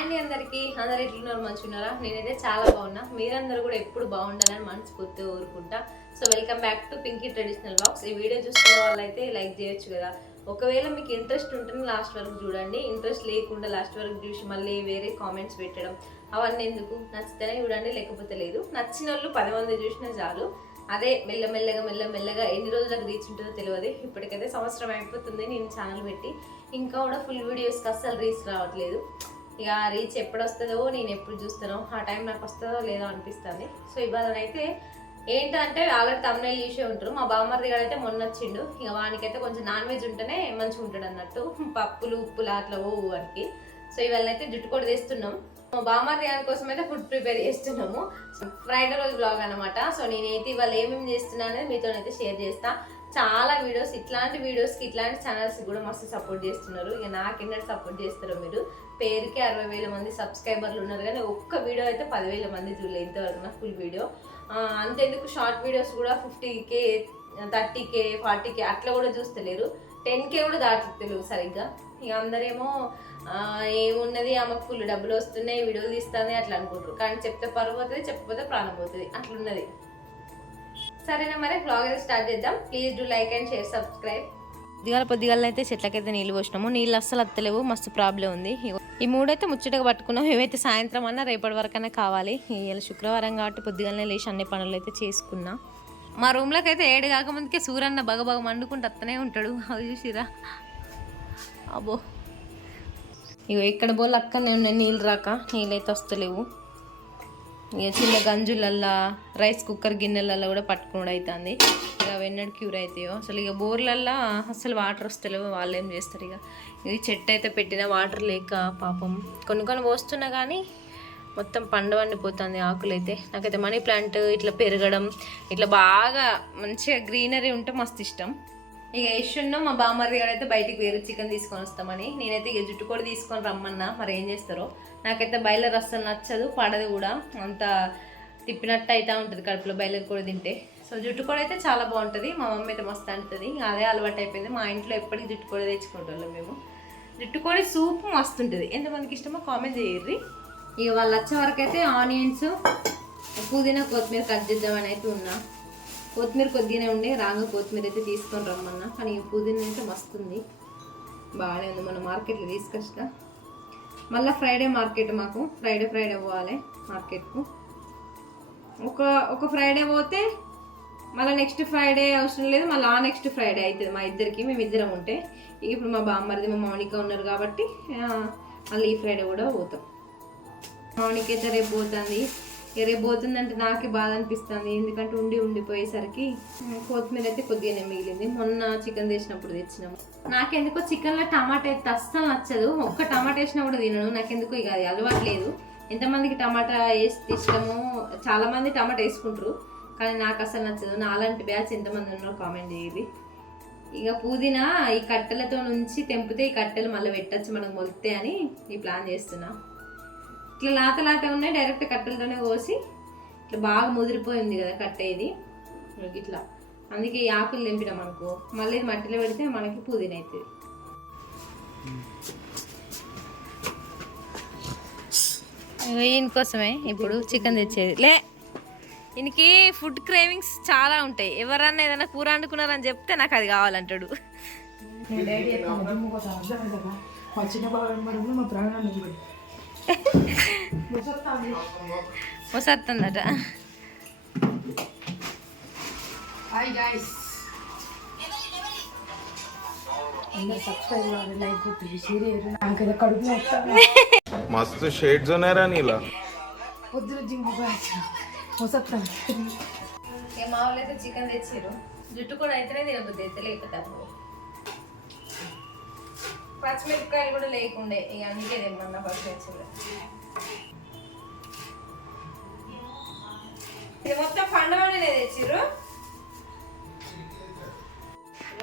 అండి అందరికీ అందరు ఎట్లున్నారు మంచిగున్నారా? నేనైతే చాలా బాగున్నా. మీరందరూ కూడా ఎప్పుడు బాగుండాలని మనస్ఫూర్తిగా కోరుకుంటా. So welcome back to Pinky traditional vlogs. ఈ వీడియో చూస్తున్న వాళ్ళైతే లైక్ చేయొచ్చు కదా. ఒకవేళ మీకు ఇంట్రెస్ట్ ఉంటుంది లాస్ట్ వరకు చూడండి. ఇంట్రెస్ట్ లేకుండా లాస్ట్ వరకు చూసి మళ్ళీ వేరే కామెంట్స్ పెట్టడం అవన్నీ ఎందుకు? నచ్చితేనే చూడండి, లేకపోతే లేదు. నచ్చిన వాళ్ళు 10 మంది చూసినా చాలు. అదే మెల్లమెల్లగా ఎన్ని రోజులకు రీచ్ ఉంటుందో తెలియదు. ఇప్పటికైతే సంవత్సరం అయిపోతుంది నేను ఛానల్ పెట్టి. ఇంకా కూడా ఫుల్ వీడియోస్కి అస్సలు రీచ్ రావట్లేదు. ఇక రీచ్ ఎప్పుడు వస్తుందో, నేను ఎప్పుడు చూస్తానో ఆ టైం నాకు వస్తుందో లేదో అనిపిస్తుంది. సో ఇవాళనైతే ఏంటంటే ఆల్రెడీ తమిళ చూసే ఉంటారు. మా బామ్మర్ది గారు అయితే మొన్న వచ్చిండు. ఇక వానికైతే కొంచెం నాన్ వెజ్ ఉంటేనే మంచిగా ఉంటుంది అన్నట్టు, పప్పులు ఉప్పులు అట్లా వానికి. సో ఇవాళనైతే జుట్టు కూడా తీస్తున్నాం. మా బామ్మర్ది గారి కోసం అయితే ఫుడ్ ప్రిపేర్ చేస్తున్నాము. ఫ్రైడే రోజు బ్లాగ్ అనమాట. సో నేనైతే ఇవాళ ఏమేమి చేస్తున్నా అనేది మీతో అయితే షేర్ చేస్తా. చాలా వీడియోస్, ఇట్లాంటి వీడియోస్కి ఇట్లాంటి ఛానల్స్కి కూడా మస్తు సపోర్ట్ చేస్తున్నారు. ఇక నాకెన్నడూ సపోర్ట్ చేస్తారు మీరు. పేరుకి 60,000 మంది సబ్స్క్రైబర్లు ఉన్నారు, కానీ ఒక్క వీడియో అయితే 10,000 మంది చూడలేదు ఇంతవరకు నా ఫుల్ వీడియో. అంతెందుకు షార్ట్ వీడియోస్ కూడా 50K 30K 40K అట్లా కూడా చూస్తలేరు. 10K కూడా దాటలేరు సరిగ్గా. ఇక అందరేమో ఏమున్నది, ఆమెకు ఫుల్ డబ్బులు వస్తున్నాయి, వీడియోలు తీస్తుంది అట్లా అనుకుంటారు. కానీ చెప్తే పరువు పోతుంది, చెప్పకపోతే ప్రాణం పోతుంది, అట్లున్నది. సరేనా, మరి బ్లాగ్ అయితే స్టార్ట్ చేద్దాం. Please do like and share, subscribe. పొద్దుగాల అయితే చెట్లకైతే నీళ్ళు పోసినాము. నీళ్ళు అస్సలు అత్తలేవు, మస్తు ప్రాబ్లం ఉంది. ఈ మూడైతే ముచ్చటగా పట్టుకున్నాం. ఏవైతే సాయంత్రం అన్నా రేపటి వరకైనా కావాలి. ఇలా శుక్రవారం కాబట్టి పొద్దుగాలనే లేచి అన్ని పనులు అయితే చేసుకున్నా. మా రూమ్లోకి అయితే 7 కాకముందుకే సూరన్న బగబగ మండుకుంటూ అత్తనే ఉంటాడు. అవి చూసిరా, అబ్బో. ఇగో ఇక్కడ బోళ్ళు అక్కడనే ఉన్నాయి, నీళ్ళు రాక నీళ్ళైతే వస్తలేవు. ఇక చిన్న గంజులల్లా రైస్ కుక్కర్ గిన్నెలల్లో కూడా పట్టుకుని అవుతుంది. ఇక వెన్నడు క్యూర్ అవుతాయో అసలు. ఇక బోర్లల్లో అసలు వాటర్ వస్తలేవు, వాళ్ళు ఏం చేస్తారు. ఇక ఈ చెట్టు అయితే పెట్టిన వాటర్ లేక పాపం కొన్ని పోస్తున్నా కానీ మొత్తం పండిపోతుంది ఆకులు అయితే. నాకైతే మనీ ప్లాంట్ ఇట్లా పెరగడం, ఇట్లా బాగా మంచిగా గ్రీనరీ ఉంటే మస్తు ఇష్టం. ఇక యశ్వన్న మా బామ్మర్ది గారు అయితే బయటికి వేరే చికెన్ తీసుకొని వస్తామని, నేనైతే ఇక జుట్టు కూడా తీసుకొని రమ్మన్నా. మరి ఏం చేస్తారో. నాకైతే బయలర్ అస్సలు నచ్చదు, పడదు కూడా. అంత తిప్పినట్టు అయితే ఉంటుంది కడుపులో బయలర్ కూడా తింటే. సో జుట్టు కూడా అయితే చాలా బాగుంటుంది. మా మమ్మీ అయితే మస్తు అంటుంది. అదే అలవాటు అయిపోయింది. మా ఇంట్లో ఎప్పటికీ జుట్టు కూడా తెచ్చుకుంటాం మేము. జుట్టు కూడా సూప్ మస్తు ఉంటుంది. ఎంతమందికి ఇష్టమో కామెంట్ చేయర్రి. ఇక వాళ్ళు వచ్చే వరకు అయితే ఆనియన్స్, పుదీనా, కొత్తిమీర కట్ చేద్దామని అయితే ఉన్నా. కొత్తిమీర కొద్దిగానే ఉండే, రాగా కొత్తిమీర అయితే తీసుకొని రమ్మన్నా. కానీ పుదీనా అయితే మస్తుంది, బాగానే ఉంది. మన మార్కెట్లో తీసుకొస్తా. మళ్ళీ ఫ్రైడే మార్కెట్ మాకు. ఫ్రైడే పోవాలి మార్కెట్కు. ఒక ఫ్రైడే పోతే మళ్ళీ నెక్స్ట్ ఫ్రైడే అవసరం లేదు, మళ్ళీ నెక్స్ట్ ఫ్రైడే అవుతుంది మా ఇద్దరికి. మేము ఇద్దరం ఉంటే. ఇప్పుడు మా బామ్మరిది మా మౌనిక ఉన్నారు కాబట్టి మళ్ళీ ఈ ఫ్రైడే కూడా పోతాం. మౌనిక అయితే రేపు పోతుంది. రేపు పోతుందంటే నాకే బాధ అనిపిస్తుంది, ఎందుకంటే ఉండిపోయేసరికి కొత్తిమీర అయితే కొద్దిగానే మిగిలింది. మొన్న చికెన్ తెచ్చినప్పుడు తెచ్చినాము. నాకెందుకో చికెన్లో టమాటా అయితే అస్సలు నచ్చదు. ఒక్క టమాటా వేసినా కూడా తినను. నాకెందుకో ఇక అది అలవాట్లేదు. ఎంతమందికి టమాటా వేసి ఇష్టమో, చాలామంది టమాటా వేసుకుంటారు, కానీ నాకు అసలు నచ్చదు. నా అలాంటి బ్యాచ్ ఎంతమంది ఉన్నారో కామెంట్ చేయాలి. ఇక పుదీనా ఈ కట్టెలతో నుంచి తెంపితే ఈ కట్టెలు మళ్ళీ పెట్టచ్చు మనకు మొలితే అని ఈ ప్లాన్ చేస్తున్నా. ఇట్లా లాత ఉన్నాయి, డైరెక్ట్ కట్టెలతోనే కోసి ఇట్లా బాగా ముదిరిపోయింది కదా కట్టె ఇది ఇట్లా. అందుకే ఈ ఆకులు తెంపినాం అనుకో, మళ్ళీ ఇది మట్టిలో పెడితే మనకి పుదీనా అవుతుంది. ఈయనకోసమే ఇప్పుడు చికెన్ తెచ్చేది. ఈయనకి ఫుడ్ క్రేవింగ్స్ చాలా ఉంటాయి. ఎవరన్నా ఏదైనా కూర వండుకున్నారని చెప్తే నాకు అది కావాలంటాడు. వస్తుందట. मस्त शेड्स होणार नीला మా వాళ్ళు అయితే చికెన్ తెచ్చారు. జుట్టు కూడా అయితేనే తినబుద్ది అయితే, లేకపోతే పచ్చిమిరపకాయలు కూడా లేకుండే. ఇక అందుకే తెమ్మన్నా పచ్చిమిరపకాయలు. ఇది మొత్తం పండుగనే తెచ్చిర్రు.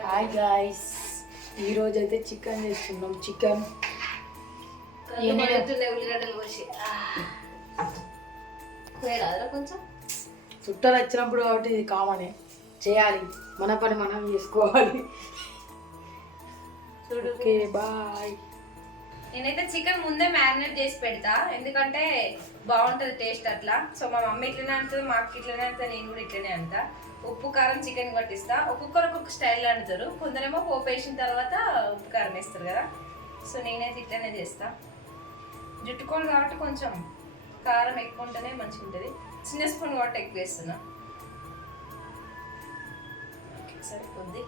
హాయ్ గాయ్స్, ఈరోజు అయితే చికెన్ చేస్తున్నాం. చికెన్ ఉల్లిగడ్డలు కోసి కొంచెం చుట్టాలు వచ్చినప్పుడు కాబట్టి ఇది కామనే చేయాలి. మన పని మనం చేసుకోవాలి. Okay bye. నేనైతే చికెన్ ముందే మ్యారినేట్ చేసి పెడతా, ఎందుకంటే బాగుంటుంది టేస్ట్ అట్లా. సో మా మమ్మీ ఇట్లనే అంటుంది, మా అక్క ఇట్లనే అంటుంది, నేను కూడా ఇట్లనే అంటా. ఉప్పు కారం చికెన్ పట్టిస్తా. ఒక్కొక్కరు ఒక్కొక్క స్టైల్ అంటారు, కొందరేమో పోపు వేసిన తర్వాత ఉప్పు కారం వేస్తారు కదా. సో నేనైతే ఇట్లనే చేస్తా. జుట్టుకోడు కాబట్టి కొంచెం కారం ఎక్కువ ఉంటేనే మంచిగా ఉంటుంది. చిన్న స్పూన్ కాబట్టి ఎక్కువ వేస్తున్నా. సరిపోద్ది.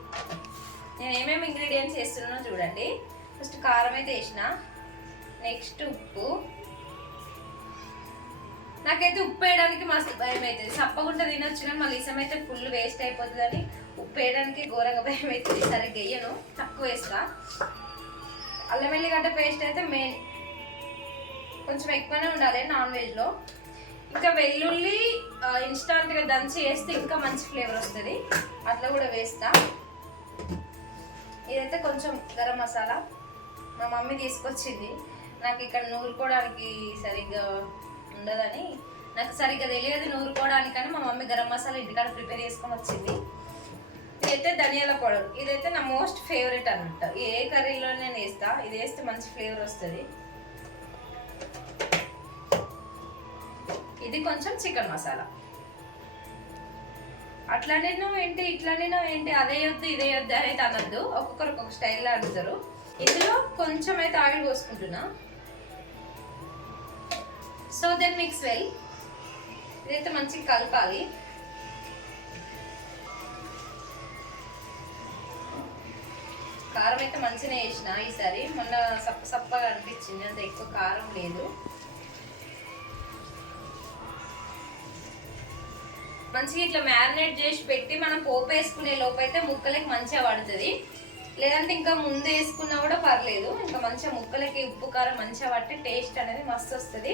నేను ఏమేమి ఇంగ్రీడియంట్స్ వేస్తున్నానో చూడండి. ఫస్ట్ కారం అయితే వేసిన, నెక్స్ట్ ఉప్పు. నాకైతే ఉప్పు వేయడానికి మస్తు భయం అవుతుంది, సప్పగుంట తినొచ్చు కానీ మళ్ళీ ఇసం అయితే ఫుల్ వేస్ట్ అయిపోతుంది అని ఉప్పు వేయడానికి ఘోరంగా భయం అవుతుంది. సరిగ్గా వేయను, తక్కువ వేస్తా. అల్లం వెల్లిగడ్డ పేస్ట్ అయితే మెయిన్, కొంచెం ఎక్కువనే ఉండాలి నాన్ వెజ్లో. ఇంకా వెల్లుల్లి ఇన్స్టాంట్గా దంచి వేస్తే ఇంకా మంచి ఫ్లేవర్ వస్తుంది, అట్లా కూడా వేస్తా. ఇదైతే కొంచెం గరం మసాలా మా మమ్మీ తీసుకొచ్చింది, నాకు ఇక్కడ నూరుకోవడానికి సరిగ్గా ఉండదని, నాకు సరిగ్గా తెలియదు నూరుకోవడానికి అని మా మమ్మీ గరం మసాలా ఇంటికాడ ప్రిపేర్ చేసుకొని వచ్చింది. ఇదైతే ధనియాల పౌడర్, ఇదైతే నా మోస్ట్ ఫేవరెట్ అన్నట్టు. ఏ కర్రీలో నేను వేస్తా, ఇది వేస్తే మంచి ఫ్లేవర్ వస్తుంది. ఇది కొంచెం చికెన్ మసాలా. అట్లానే ఏంటి ఇట్లానే ఏంటి, అదే వద్దు ఇదే వద్దు అయితే అనద్దు, ఒక్కొక్కరు ఒక్కొక్క స్టైల్లో అడుగుతారు. ఇందులో కొంచెం అయితే ఆయిల్ పోసుకుంటున్నా. So then mix well. ఇదైతే మంచిగా కలపాలి. కారం అయితే మంచిగానే వేసిన ఈసారి, మొన్న సప్పగా అనిపించింది, అంత ఎక్కువ కారం లేదు. మంచిగా ఇట్లా మ్యారినేట్ చేసి పెట్టి మనం పోపు వేసుకునే లోపు అయితే ముక్కలకి మంచిగా పడుతుంది. లేదంటే ఇంకా ముందే వేసుకున్నా కూడా పర్లేదు, ఇంకా మంచిగా ముక్కలకి ఉప్పు కారం మంచిగా పట్టి టేస్ట్ అనేది మస్తు వస్తుంది.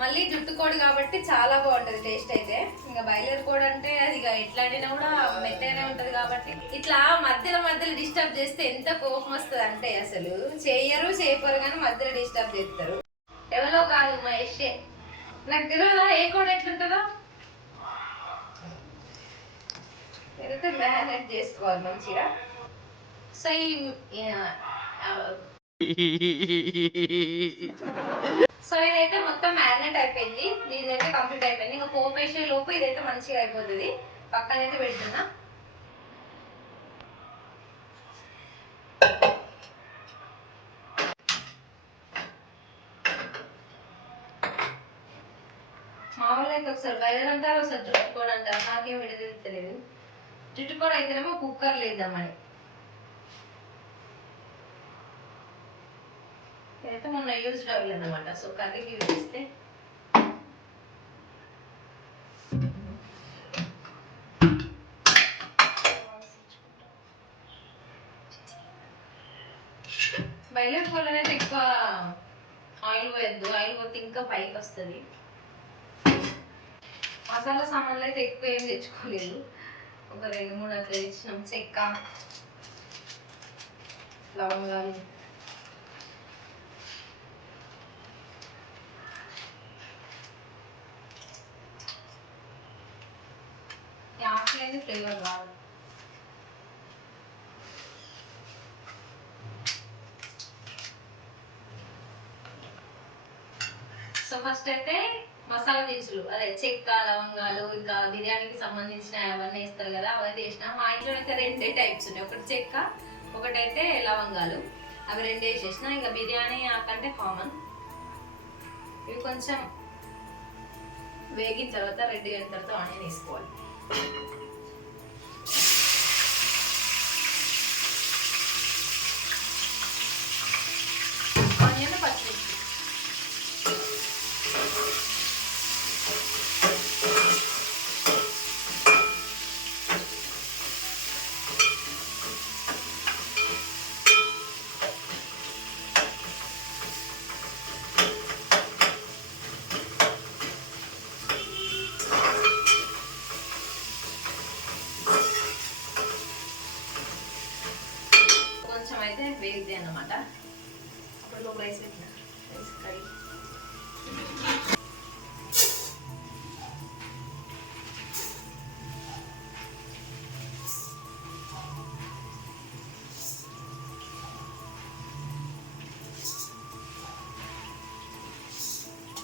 మళ్ళీ జుట్టుకోడు కాబట్టి చాలా బాగుంటుంది టేస్ట్ అయితే. ఇంకా బాయిలర్ కోడి అంటే అది ఎట్లా వండినా కూడా మెత్తగానే ఉంటుంది కాబట్టి ఇట్లా మధ్యలో డిస్టర్బ్ చేస్తే ఎంత కోపం వస్తుంది అంటే, అసలు చేయరు కానీ మధ్యలో డిస్టర్బ్ చేస్తారు. ఎవరో కాదు మహేష్, నాకు తెలియదా ఏ కోడి ఎట్లుంటుందో. అయితే మ్యారినేట్ చేసుకోవాలి మంచిగా. సో ఇదైతే మొత్తం మ్యారినేట్ అయిపోయింది, దీనైతే కంప్లీట్ అయిపోయింది. ఇంకా పోపు వేసే లోపు ఇదైతే మంచిగా అయిపోతుంది. పక్కనైతే పెడుతున్నా. మామూలుగా అయితే ఒకసారి బయలు అంటారు, ఒకసారి జుట్టుకోడు అంటారు, నాకేం విడదీయలేదు. జుట్టుకోడు అయితేనేమో కుక్కర్ లేద్దామని. ఇదైతే మొన్న యూజ్డ్ ఆయిల్ అనమాట, సో కర్రీకి యూజ్ చేస్తే. బయలు కోళ్ళనైతే ఎక్కువ ఆయిల్ పోయద్దు, ఆయిల్ పోతే ఇంకా పైకి వస్తుంది. మసాలా సామాన్లు అయితే ఎక్కువ ఏం తెచ్చుకోలేదు, ఒక 2-3 అట్లా తెచ్చినాం. చెక్క, లవంగాలు, ఆకులేని ఫ్లేవర్ రాదు. సో ఫస్ట్ అయితే మసాలా దినుసులు, అదే చెక్క, లవంగాలు, ఇంకా బిర్యానీకి సంబంధించిన అవన్నీ వేస్తారు కదా, అవన్నీ వేసిన. మా ఇంట్లో అయితే 2 టైప్స్ ఉన్నాయి, ఒకటి చెక్క, ఒకటైతే లవంగాలు. అవి 2 వేసేసిన. ఇంకా బిర్యానీ ఆకంటే కామన్. ఇవి కొంచెం వేగిన తర్వాత రెడ్ అయిన తర్వాత ఆనియన్ వేసుకోవాలి. ఆనియన్, పచ్చిమిర్చి.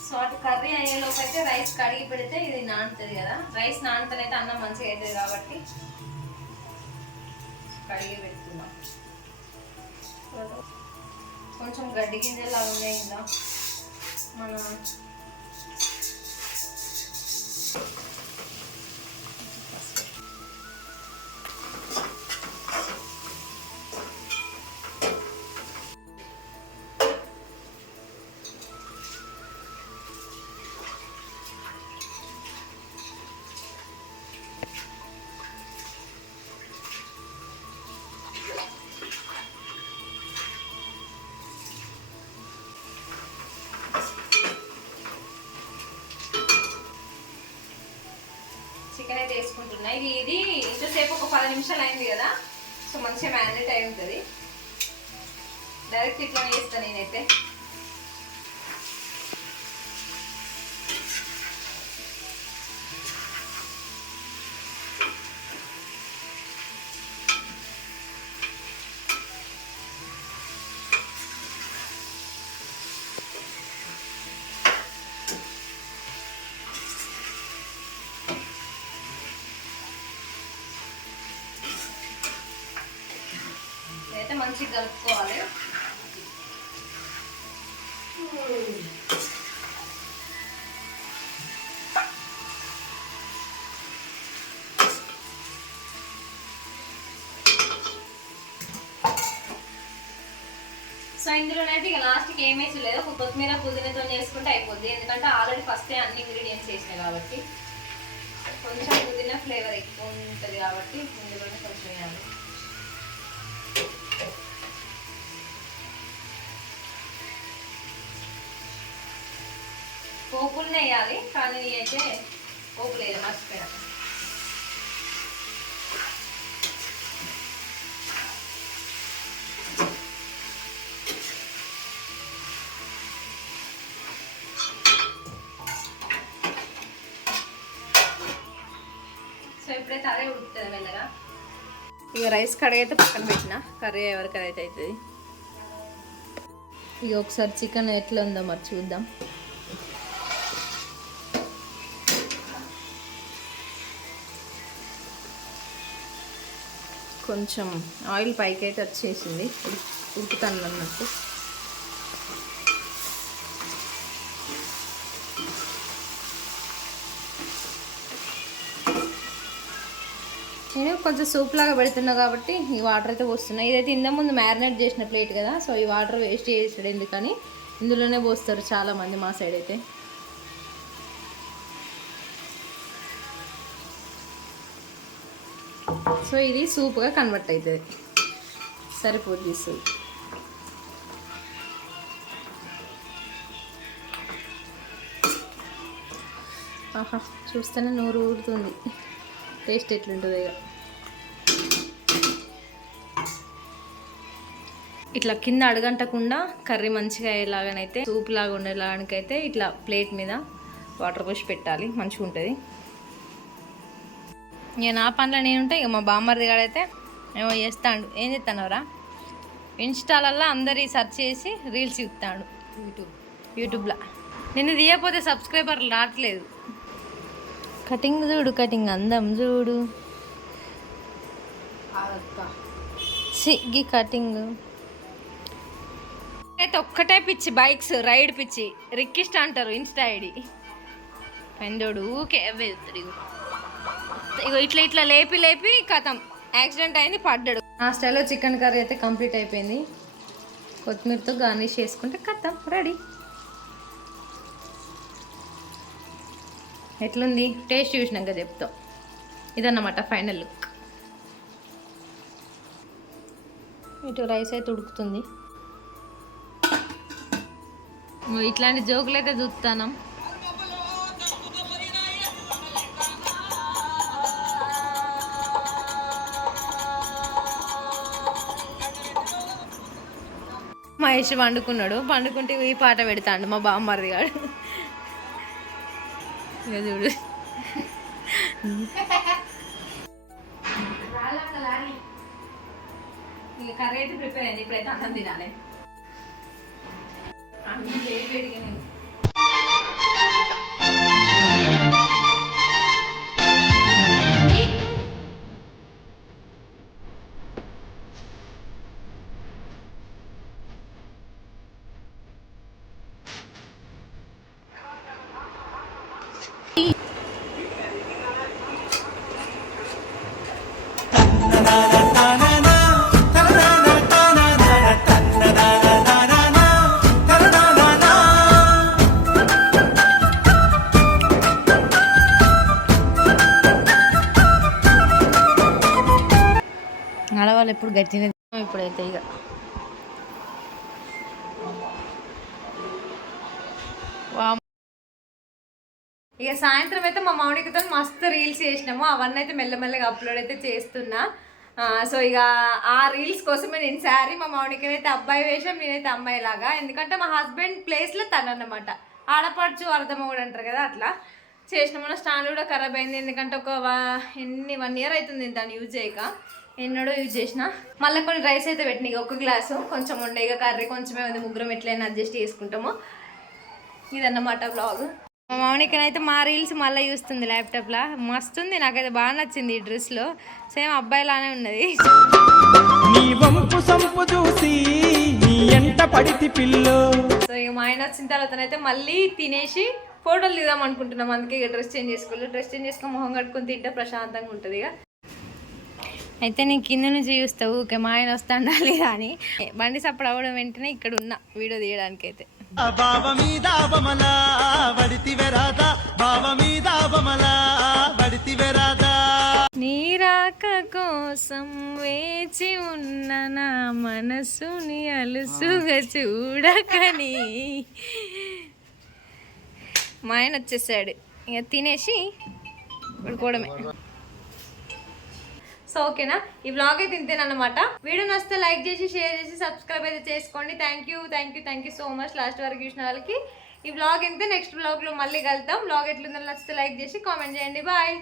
సో అటు కర్రీ అయ్యేలోపు అయితే రైస్ కడిగి పెడితే ఇది నానుతుంది కదా. రైస్ నానుతనైతే అన్నం మంచిగా అవుతుంది కాబట్టి కడిగి పెడుతున్నాం. కొంచెం గడ్డి గింజలా ఉన్నాయి ఇంకా మనం చికెన్ అయితే వేసుకుంటున్నా. ఇది ఇంతసేపు ఒక 10 నిమిషాలు అయింది కదా. సో మంచిగా మ్యారినేట్ అయి ఉంటుంది. డైరెక్ట్ ఇట్లానే చేస్తాను నేనైతే. అయితే మంచిగా కలుపుకోవాలి. సో ఇందులోనైతే ఇక లాస్ట్కి ఏం వేసి లేదు, ఒక కొత్తిమీర పుదీనాతో చేసుకుంటే అయిపోద్ది. ఎందుకంటే ఆల్రెడీ ఫస్టే అన్ని ఇంగ్రీడియంట్స్ వేసినాయి కాబట్టి కొంచెం పుదీనా ఫ్లేవర్ ఎక్కువ ఉంటుంది కాబట్టి ఇందులోనే కొంచెం వేయాలి. పోపులనే వేయాలి కానీ అయితే పోపు లేదు, మర్చిపోయినా. సో ఇప్పుడైతే అదే ఉడుకుతుంది మెల్లగా. ఇక రైస్ కడిగి అయితే పక్కన పెట్టిన, కర్రీ ఎవరికి అయితే అవుతుంది. ఇక ఒకసారి చికెన్ ఎట్లా ఉందో మరి చూద్దాం. కొంచెం ఆయిల్ పైకి అయితే వచ్చేసింది, ఉడుకుతాను అన్నట్టు. నేను కొంచెం సూప్ లాగా పెడుతున్నా కాబట్టి ఈ వాటర్ అయితే పోస్తున్నాయి. ఇదైతే ఇంత ముందు మ్యారినేట్ చేసిన ప్లేట్ కదా, సో ఈ వాటర్ వేస్ట్ చేసాడు ఎందుకని ఇందులోనే పోస్తారు చాలామంది మా సైడ్ అయితే. సో ఇది సూప్గా కన్వర్ట్ అవుతుంది, సరిపోద్ది సూప్. ఆహా, చూస్తేనే నోరు ఊరుతుంది. టేస్ట్ ఎట్లుంటుంది ఇక. ఇట్లా కింద అడగంటకుండా కర్రీ మంచిగా అయ్యేలాగానైతే సూప్ లాగా ఉండేలాగానికైతే ఇట్లా ప్లేట్ మీద వాటర్ పోసి పెట్టాలి, మంచిగా ఉంటుంది. ఇక నా పనులు నేనుంటే ఇక మా బామ్మర్ది గాడైతే ఏమో చేస్తాడు. ఏం చేస్తానవరా? ఇన్స్టాలల్లో అందరి సెర్చ్ చేసి రీల్స్ చూస్తాడు యూట్యూబ్లో. నిన్ను తీయకపోతే సబ్స్క్రైబర్లు రావట్లేదు. కటింగ్ చూడు, కటింగ్ అందం చూడు. సిగ్గి కటింగ్ అయితే ఒక్కటే పిచ్చి, బైక్స్ రైడ్ పిచ్చి. రిక్కిస్ట్ అంటారు ఇన్స్టా ఐడి. పెందోడు ఊకే వెళ్తాడు. ఇగో ఇట్లా ఇట్లా లేపి లేపి కథం యాక్సిడెంట్ అయింది, పడ్డాడు. ఆ స్టైల్లో చికెన్ కర్రీ అయితే కంప్లీట్ అయిపోయింది. కొత్తిమీరతో గార్నిష్ చేసుకుంటే కథం రెడీ. ఎట్లుంది టేస్ట్ చూసినాక చెప్తాం. ఇదన్నమాట ఫైనల్ లుక్. ఇటు రైస్ అయితే ఉడుకుతుంది. ఇట్లాంటి జోకులు అయితే చూస్తాను. మహేష్ పండుకున్నాడు, పండుకుంటే ఈ పాట పెడతాడు మా బామ్మర్ది గాడు. ఇక చూడు, ఇక కర్రీ అయితే ప్రిపేర్ అయింది. ఇప్పుడైతే అన్నం తినాలి. అన్నం వేడిగా అప్పుడు గట్టిన ఇప్పుడైతే ఇక ఇక సాయంత్రం అయితే మా మౌనికతో మస్తు రీల్స్ చేసినాము, అవన్నీ అయితే మెల్లమెల్లగా అప్లోడ్ అయితే చేస్తున్నా. సో ఇక ఆ రీల్స్ కోసమే నేను శారీ, మా మౌనికనైతే అబ్బాయి వేషం, నేనైతే అమ్మాయి లాగా. ఎందుకంటే మా హస్బెండ్ ప్లేస్లో తను అన్నమాట, ఆడపడుచు అర్థమ కూడా అంటారు కదా, అట్లా చేసిన. మన స్టాండ్ కూడా ఖరాబ్ అయింది, ఎందుకంటే ఒక 1 year అవుతుంది దాన్ని యూజ్ చేయక, ఎన్నడో యూజ్ చేసిన. మళ్ళీ కొన్ని రైస్ అయితే పెట్టిన, ఇక 1 గ్లాసు కొంచెం ఉండే, ఇక కర్రీ కొంచెమే ఉంది, ముగ్గురం ఎట్లయినా అడ్జస్ట్ చేసుకుంటాము. ఇదన్నమాట వ్లాగ్. మా మౌనికనైతే మా రీల్స్ మళ్ళీ చూస్తుంది ల్యాప్టాప్లో, మస్తుంది. నాకైతే బాగా నచ్చింది ఈ డ్రెస్లో, సేమ్ అబ్బాయిలానే ఉన్నది. నీ వంపు సంపు చూసి నీ ఎంట పడితి పిల్లో. సో ఇక మా ఆయన వచ్చిన తర్వాతనైతే మళ్ళీ తినేసి ఫోటోలు దిద్దాం అనుకుంటున్నాం, అందుకే ఇక డ్రెస్ చేంజ్ చేసుకోవాలి. డ్రెస్ చేంజ్ చేసుకొని మొహం కట్టుకొని తింటే ప్రశాంతంగా ఉంటుంది. ఇక అయితే నేను కింద నుంచి చూస్తావు ఓకే మా ఆయన వస్తాడా లేదా అని. బండి సప్పుడు అవ్వడం వెంటనే ఇక్కడ ఉన్న వీడియో తీయడానికి అయితే బావ మీద బమలా వడితివే రాదా, బావ మీద బమలా వడితివే రాదా. నీరాక కోసం వేచి ఉన్న నా మనసుని అలుసుగా చూడకని. మా ఆయన వచ్చేసాడు, ఇక తినేసి పడుకోవడమే. సో ఓకేనా, ఈ వ్లాగ్ అయితే ఇంతేనమాట. వీడియో నచ్చితే లైక్ చేసి, షేర్ చేసి, సబ్స్క్రైబ్ అయితే చేసుకోండి. Thank you so much last వరకు చూసిన వాళ్ళకి. ఈ వ్లాగ్ ఇంతే, నెక్స్ట్ వ్లాగ్లో మళ్ళీ కలుద్దాం. వ్లాగ్ ఎట్లుందో నచ్చితే లైక్ చేసి కామెంట్ చేయండి. బాయ్.